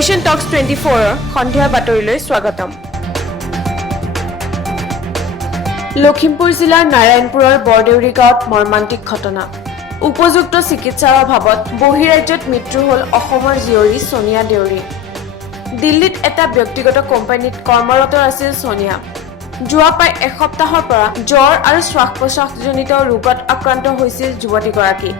Nation টক্স 24 সন্ধিয়া বাতৰিলৈ স্বাগতম। লখিমপুৰ জিলাৰ নাৰায়ণপুৰৰ বৰদেউৰী গাঁৱত মৰ্মান্তিক ঘটনা। উপযুক্ত চিকিৎসাৰ অভাৱত বহিৰাজ্যত মৃত্যু হ'ল অসমৰ জীয়ৰী সোনিয়া দেউৰী। দিল্লীত এটা ব্যক্তিগত কোম্পানীত কৰ্মৰত আছিল সোনিয়া। যোৱা প্ৰায় এসপ্তাহৰ পৰা জ্বৰ আৰু শ্বাস-প্ৰশ্বাসজনিত ৰোগত আক্ৰান্ত হৈছিল যুৱতীগৰাকী।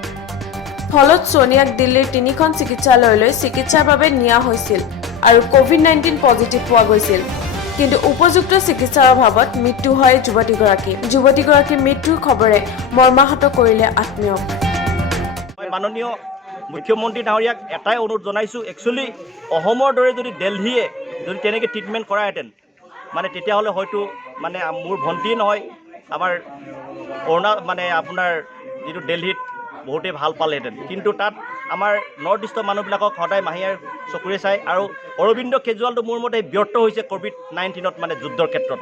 ফলত সোনিয়াক দিল্লীৰ 3খন চিকিৎসালয়লৈ চিকিৎসাৰ বাবে নিয়া হৈছিল আৰু কোভিড-19 পজিটিভ পোৱা গৈছিল। কিন্তু উপযুক্ত চিকিৎসাৰ অভাৱত মৃত্যু হয় যুৱতীগৰাকীৰ মৃত্যুৰ খবৰে মৰ্মাহত কৰিলে আত্মীয়ক। মাননীয় মুখ্যমন্ত্ৰী ডাঙৰীয়াক এটাই অনুৰোধ জনাইছোঁ, একচুৱেলি অসমৰ দৰে যদি দিল্লীয়ে যদি তেনেকৈ ট্ৰিটমেণ্ট কৰাহেঁতেন মানে তেতিয়াহ'লে হয়তো মানে মোৰ ভণ্টিয়ে নহয় আমাৰ আপোনাৰ যিটো দিল্লীত বহুতেই ভাল পালেহেঁতেন। কিন্তু তাত আমাৰ নৰ্থ ইষ্টৰ মানুহবিলাকক সদায় মাহীয়াৰ চকুৰে চায় আৰু অৰবিন্দ কেজৰিৱালটো মোৰ মতে ব্যৰ্থ হৈছে কোভিড-19ত মানে যুদ্ধৰ ক্ষেত্ৰত।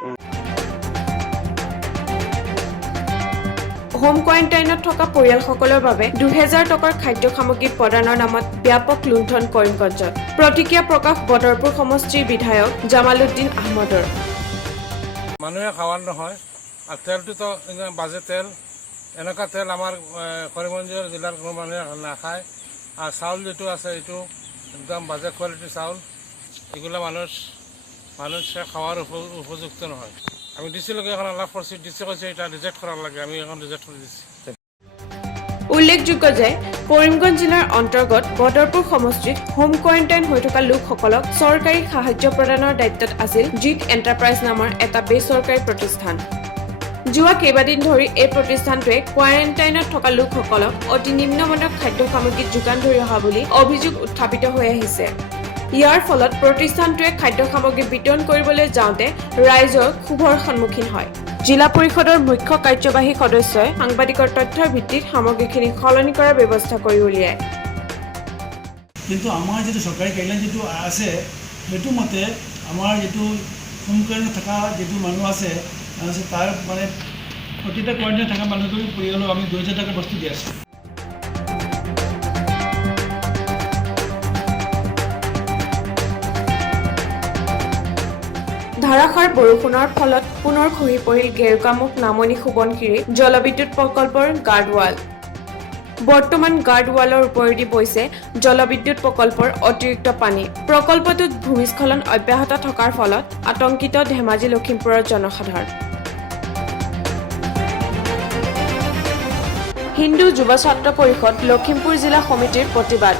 হোম কোৱাৰেণ্টাইনত থকা পৰিয়ালসকলৰ বাবে 2000 টকাৰ খাদ্য সামগ্ৰী প্ৰদানৰ নামত ব্যাপক লুণ্ঠন কৰিমগঞ্জত। প্ৰতিক্ৰিয়া প্ৰকাশ বদৰপুৰ সমষ্টিৰ বিধায়ক জামালুদ্দিন আহমদৰ। মানুহে খাৱাৰ নহয় আৰু তেলটোতো বাজে তেল, এনেকুৱা তেল আমাৰ কৰিমগঞ্জ জিলাৰ কোনো মানুহে নাখায়। আৰু চাউল যিটো আছে এইটো একদম বাজে কোৱালিটিৰ চাউল, এইগুলা মানুহে খাৱাৰ উপযুক্ত নহয়। আমি ডিচিলৈকে এখন আলাপ কৰিছোঁ, ডিচি কৈছে এটা ৰিজেক্ট কৰাৰ লাগে, আমি এখন ৰিজেক্ট কৰি দিছোঁ। উল্লেখযোগ্য যে কৰিমগঞ্জ জিলাৰ অন্তৰ্গত বদৰপুৰ সমষ্টিত হোম কোৱাৰেণ্টাইন হৈ থকা লোকসকলক চৰকাৰী সাহায্য প্ৰদানৰ দায়িত্বত আছিল জিট এণ্টাৰপ্ৰাইজ নামৰ এটা বেচৰকাৰী প্ৰতিষ্ঠান। যোৱা কেইবাদিন ধৰি এই প্ৰতিষ্ঠানটোৱে কোৱাৰেণ্টাইনত থকা লোকসকলক অতি নিম্নমানৰ খাদ্য সামগ্ৰী যোগান ধৰি অহা বুলি অভিযোগ উত্থাপিত হৈ আহিছে। ইয়াৰ ফলত প্ৰতিষ্ঠানটোৱে খাদ্য সামগ্ৰী বিতৰণ কৰিবলৈ যাওঁতে ৰাইজৰ ক্ষোভৰ সন্মুখীন হয়। জিলা পৰিষদৰ মুখ্য কাৰ্যবাহী সদস্যই সাংবাদিকৰ তথ্যৰ ভিত্তিত সামগ্ৰীখিনি সলনি কৰাৰ ব্যৱস্থা কৰি উলিয়ায়। কিন্তু আমাৰ যিটো চৰকাৰী গাইডলাইন যিটো আছে সেইটো মতে আমাৰ যিটো হোম কোৱাৰেণ্টাইনত থকা যিটো মানুহ আছে তাৰ মানে প্ৰতিটা কোৱাৰেণ্টাইন থকা মানুহটোৰ পৰিয়ালক আমি 2000 টকাৰ বস্তু দি আছোঁ। ধাৰাসাৰ বৰষুণৰ ফলত পুনৰ খহি পৰিল গেৰুকামুখ নামনি সোৱণশিৰি জলবিদ্যুৎ প্ৰকল্পৰ গাৰ্ডৱাল। বৰ্তমান গাৰ্ডৱালৰ ওপৰেদি বৈছে জলবিদ্যুৎ প্ৰকল্পৰ অতিৰিক্ত পানী। প্ৰকল্পটোত ভূমিস্খলন অব্যাহত থকাৰ ফলত আতংকিত ধেমাজি লখিমপুৰৰ জনসাধাৰণ। হিন্দু যুৱ ছাত্ৰ পৰিষদ লখিমপুৰ জিলা সমিতিৰ প্ৰতিবাদ।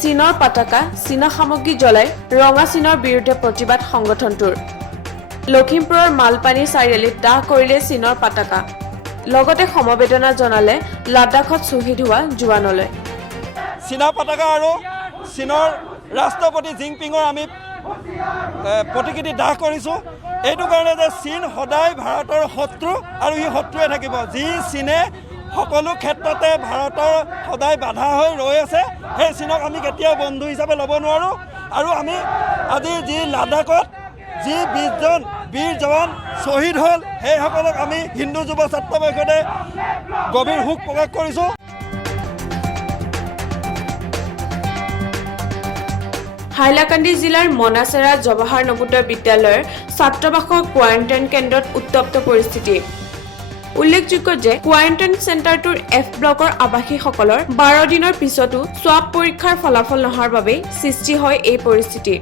চীনৰ পতাকা, চীনা সামগ্ৰী জ্বলাই ৰঙা চীনৰ বিৰুদ্ধে প্ৰতিবাদ সংগঠনটোৰ। লখিমপুৰৰ মালপানী চাৰিআলিত দাহ কৰিলে চীনৰ পতাকা। লগতে সমবেদনা জনালে লাডাখত শ্বহীদ হোৱা জোৱানলৈ। চীনা পতাকা আৰু চীনৰ ৰাষ্ট্ৰপতি জিনপিঙৰ আমি প্ৰতিকৃতি দাহ কৰিছোঁ। এইটো কাৰণে যে চীন সদায় ভাৰতৰ শত্ৰু আৰু ই শত্ৰুৱে থাকিব। যি চীনে সকলো ক্ষেত্ৰতে ভাৰতৰ সদায় বাধা হৈ ৰৈ আছে, সেই চীনক আমি কেতিয়াও বন্ধু হিচাপে ল'ব নোৱাৰোঁ। আৰু আমি আজি যি লাডাখত যি 20জন বীৰ জৱান শ্বহীদ হ'ল, সেইসকলক আমি হিন্দু যুৱ ছাত্ৰ পৰিষদে গভীৰ শোক প্ৰকাশ কৰিছোঁ। হাইলাকান্দি জিলাৰ মনাচেৰা জৱাহৰ নবোদয় বিদ্যালয়ৰ ছাত্ৰাবাসৰ কোৱাৰেণ্টাইন কেন্দ্ৰত উত্তপ্ত পৰিস্থিতি। উল্লেখযোগ্য যে কোৱাৰেণ্টাইন চেণ্টাৰটোৰ F ব্লকৰ আৱাসীসকলৰ 12 দিনৰ পিছতো স্বাব পৰীক্ষাৰ ফলাফল নহাৰ বাবেই সৃষ্টি হয় এই পৰিস্থিতি।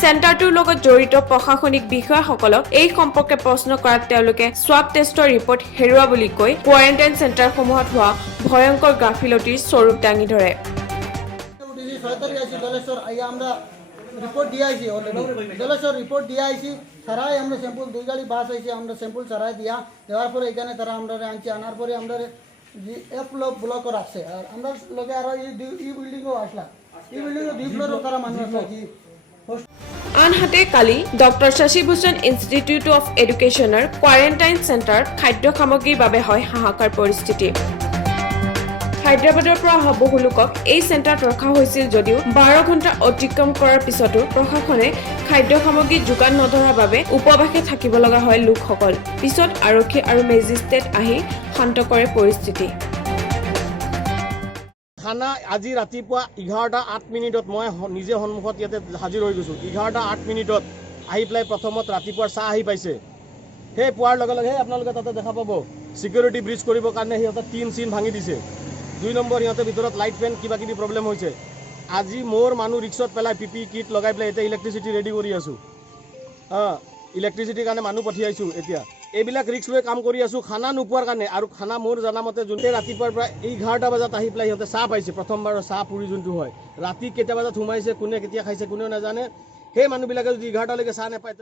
চেণ্টাৰটোৰ লগত জড়িত প্ৰশাসনিক বিষয়াসকলক এই সম্পৰ্কে প্ৰশ্ন কৰাত তেওঁলোকে স্বাব টেষ্টৰ ৰিপৰ্ট হেৰুওৱা বুলি কৈ কোৱাৰেণ্টাইন চেণ্টাৰসমূহত হোৱা ভয়ংকৰ গাফিলতিৰ স্বৰূপ দাঙি ধৰে। রিপোর্ট দিয়ে আইছি অলরেডি জলেশ্বর রিপোর্ট দিয়ে আইছি সারাই আমরা স্যাম্পল 2 গাড়ি বাস আইছি আমরা স্যাম্পল সারাই দেওয়ার পরে এখানে তারা আমরা আনছি আনার পরে আমরা F ব্লক রাখছে আর আমরা লগে আর এই বিল্ডিংও আসলাম এই বিল্ডিংও 2 ফ্লোরও তারা মানুষ আছে। আনহাতে কালি doctor Shashi Bhushan institute of এডুকেশ্যনৰ কোৱাৰেণ্টাইন চেণ্টাৰত খাদ্য সামগ্ৰীৰ বাবে হয় হাহাকাৰ পৰিস্থিতি। হায়দৰাবাদৰ পৰা অহা বহু লোকক এই চেণ্টাৰত ৰখা হৈছিল যদিও 12 ঘণ্টা অতিক্ৰম কৰাৰ পিছতো প্ৰশাসনে খাদ্য সামগ্ৰী যোগান নধৰাৰ বাবে উপবাসে থাকিব লগা হয় লোকসকল। পিছত আৰক্ষী আৰু মেজিষ্ট্ৰেট আহি শান্ত কৰে পৰিস্থিতি। খানা আজি ৰাতিপুৱা 11:08 মই নিজে সন্মুখত ইয়াতে হাজিৰ হৈ গৈছোঁ। 11:08 আহি পেলাই প্ৰথমত ৰাতিপুৱাৰ চাহ আহি পাইছে। সেই পোৱাৰ লগে লগে আপোনালোকে তাতে দেখা পাব ছিকিউৰিটি ব্ৰিজ কৰিবৰ কাৰণে সিহঁতে চিন ভাঙি দিছে। 2 নম্বৰ সিহঁতে ভিতৰত লাইট ফেন কিবা কিবি প্ৰব্লেম হৈছে। আজি মোৰ মানুহ ৰিক্সত পেলাই PPE কিট লগাই পেলাই এতিয়া ইলেক্ট্ৰিচিটি ৰেডি কৰি আছোঁ। ইলেক্ট্ৰিচিটিৰ কাৰণে মানুহ পঠিয়াইছোঁ। এতিয়া এইবিলাক ৰিক্স লৈ কাম কৰি আছোঁ খানা নোপোৱাৰ কাৰণে। আৰু খানা মোৰ জনামতে যোনটো ৰাতিপুৱাৰ পৰা 11 বজাত আহি পেলাই সিহঁতে চাহ পাইছে। প্ৰথমবাৰৰ চাহ পুৰি যোনটো হয়, ৰাতি কেইটা বজাত সোমাইছে, কোনে কেতিয়া খাইছে কোনেও নাজানে। সেই মানুহবিলাকে যদি 11টালৈকে চাহ নাপায়